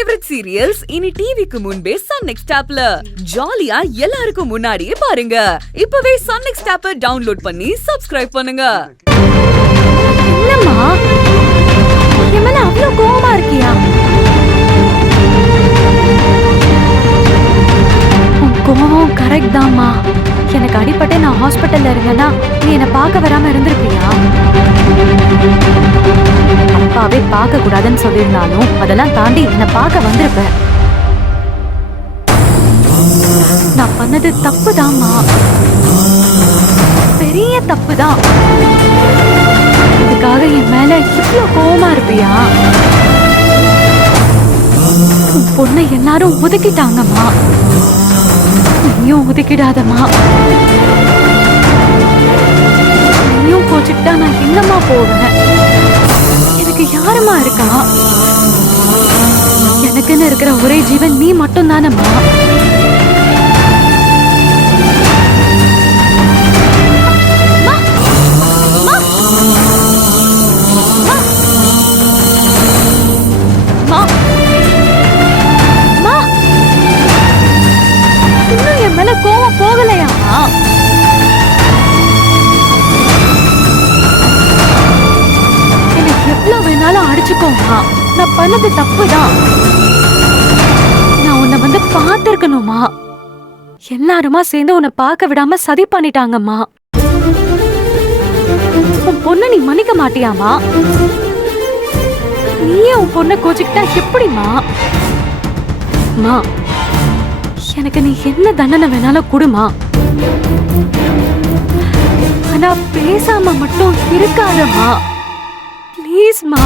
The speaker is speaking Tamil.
ஃபேவரட் சீரியல்ஸ் இனி டிவிக்கு முன்பே சன் நெக்ஸ்ட் ஆப்ல ஜாலியா எல்லாருக்கும் முன்னாடியே பாருங்க. இப்பவே சன் நெக்ஸ்ட் ஆப்பை டவுன்லோட் பண்ணி சப்ஸ்கிரைப் பண்ணுங்க. என்னம்மா என் மேல அவ்வளவு கோவமா இருக்கியா? கோவம் கரெக்ட் தான்மா. எனக்கு அடிபட்டு நான் ஹாஸ்பிட்டல்ல இருந்தேன்னா நீ என்ன பார்க்க வராம இருந்திருப்பியா? அப்பாவே பார்க்க கூடாதுன்னு சொல்லியிருந்தாலும் அதெல்லாம் தாண்டி என்ன பார்க்க வந்திருப்பேன். நான் பண்ணது தப்புதாம்மா, பெரிய தப்புதான். இதுக்காக என் மேல இவ்வளவு கோவமா இருப்பியா? பொண்ணை எல்லாரும் ஒதுக்கிட்டாங்கம்மா, நீயும் ஒதுக்கிடாதம்மா. நீயும் கோச்சுக்கிட்டா நான் எங்கம்மா போவேன்? எனக்கு யாருமா இருக்கா? எனக்குன்னு இருக்கிற ஒரே ஜீவன் நீ மட்டும் தானம்மா. இன்னும் என் மேல கோவம் போகலையாமா? எவ்வளவு வேணாலும் அடிச்சுக்கோமா, நான் பண்ணது தப்புதான். நான் உன்னை வந்து பார்த்திருக்கணுமா? எல்லாருமா சேர்ந்து உன்னை பார்க்க விடாம சதி பண்ணிட்டாங்கம்மா. உன் பொண்ணை நீ மன்னிக்க மாட்டியாமா? நீயே உன் பொண்ணை கோச்சுக்கிட்டா எப்படிமா? எனக்கு நீ என்ன தண்டனை வேணாலும் கொடுமா, ஆனா பேசாம மட்டும் இருக்காதம்மா. Please, Ma.